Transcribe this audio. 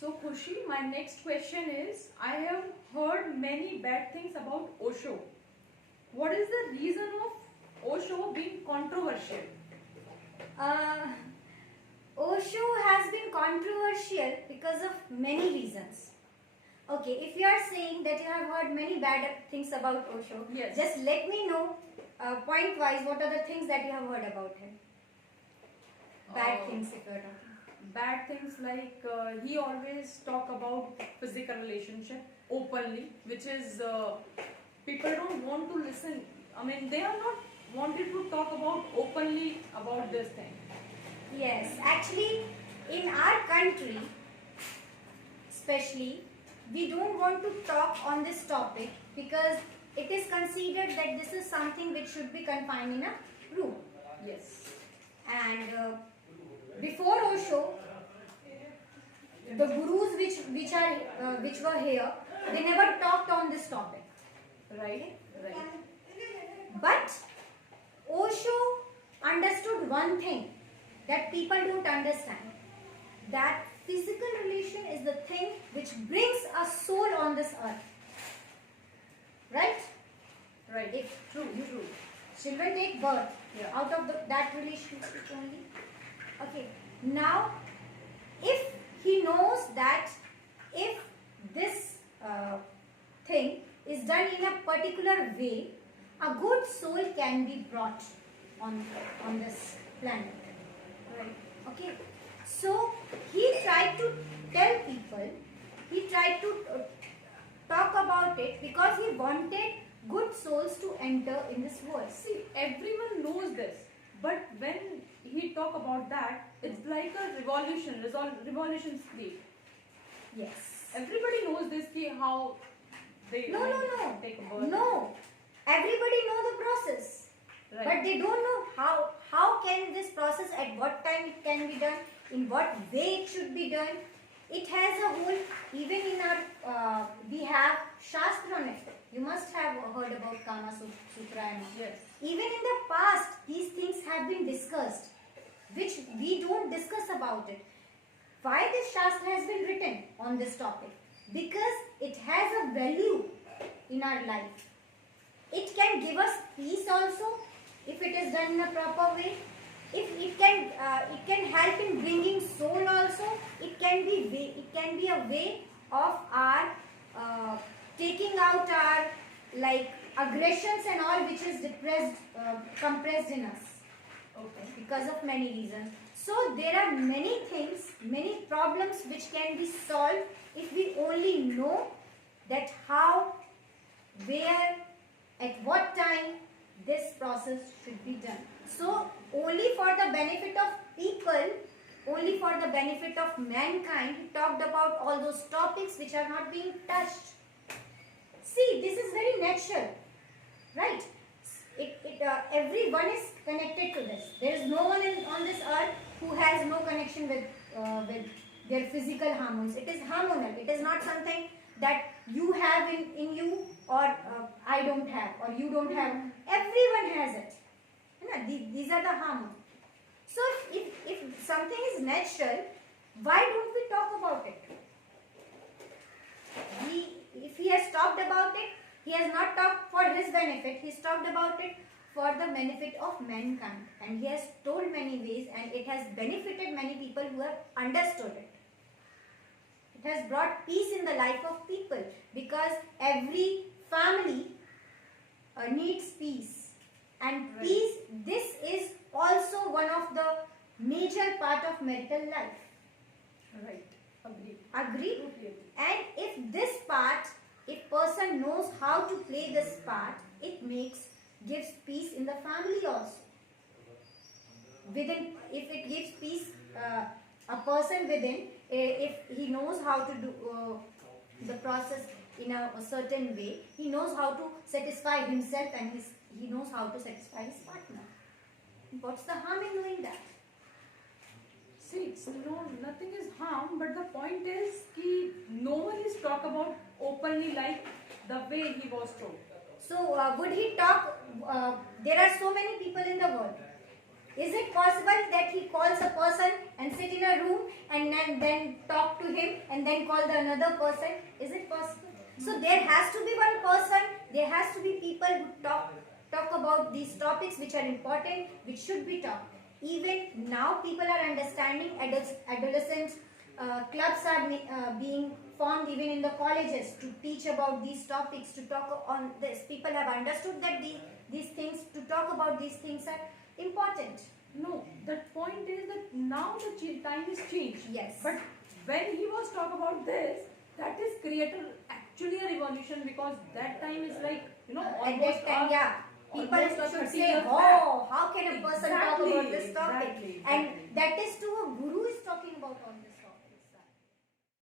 So Khushi, my next question is, I have heard many bad things about Osho. What is the reason of Osho being controversial? Uh, Osho has been controversial because of many reasons. Okay, if you are saying that you have heard many bad things about Osho, Yes. just let me know point wise what are the things that you have heard about him. Bad things if you are talking. Bad things like he always talk about physical relationship openly, which is people don't want to listen. I mean, they are not wanted to talk about openly about this thing. Yes, actually in our country especially, we don't want to talk on this topic because it is considered that this is something which should be confined in a room. Yes. And before Osho, the gurus which were here, they never talked on this topic. Right. Right. But Osho understood one thing that people don't understand, that physical relation is the thing which brings a soul on this earth. Right? Right. If True. children take birth Yeah. out of that relationship only. Okay. Now, if he knows that if this thing is done in a particular way, a good soul can be brought on this planet. Right. Okay. So he tried to tell people, he tried to talk about it because he wanted good souls to enter in this world. See, everyone knows this, but when he talk about that, it's like a revolution speed. Yes. Everybody knows this key how they No. take a birth. No. Everybody know the process. Right. But they don't know how can this process, at what time it can be done, in what way it should be done. It has a whole, even in our, we have Shastra on it. You must have heard about Kama Sutra and all. Yes. Even in the past, these things have been discussed, which we don't discuss about it. Why this Shastra has been written on this topic? Because it has a value in our life. It can give us peace also, if it is done in a proper way. If it can help in bringing soul also. It can be a way of our taking out our like aggressions and all which is compressed in us. Okay. Because of many reasons. So there are many things, many problems which can be solved if we only know that how, where, at what time this process should be done. So only for the benefit of people, only for the benefit of mankind, he talked about all those topics which are not being touched. See, this is very natural, right? Everyone is connected to this. There is no one on this earth who has no connection with their physical hormones. It is hormonal. It is not something that you have in you or I don't have or you don't have. Everyone has it. These are the hormones. So if something is natural, why don't we talk about it? If he has talked about it, he has not talked for his benefit. He has talked about it for the benefit of mankind. And he has told many ways and it has benefited many people who have understood it. It has brought peace in the life of people because every family needs peace. And Right. peace, this is also one of the major part of marital life. Right. Agree. Agree? Totally agree. And if this part, if person knows how to play this part, it gives peace in the family also. Within, if it gives peace, a person within, if he knows how to do the process in a certain way, he knows how to satisfy himself and he knows how to satisfy his partner. What's the harm in doing that? See, nothing is harm, but the point is कि no one is talk about openly like the way he was told. So would he talk? There are so many people in the world. Is it possible that he calls a person and sit in a room and then talk to him and then call the another person? Is it possible? So there has to be one person, there has to be people who talk about these topics which are important, which should be talked. Even now people are understanding, adolescent clubs are being formed even in the colleges to teach about these topics, to talk on this. People have understood that these things, to talk about these things are important. No, the point is that now the time is changed. Yes. But when he was talk about this, that is created actually a revolution, because that time is like, you know, At that time, yeah. People should say, how can a person talk about this topic? Exactly. And that is to a guru is talking about all this.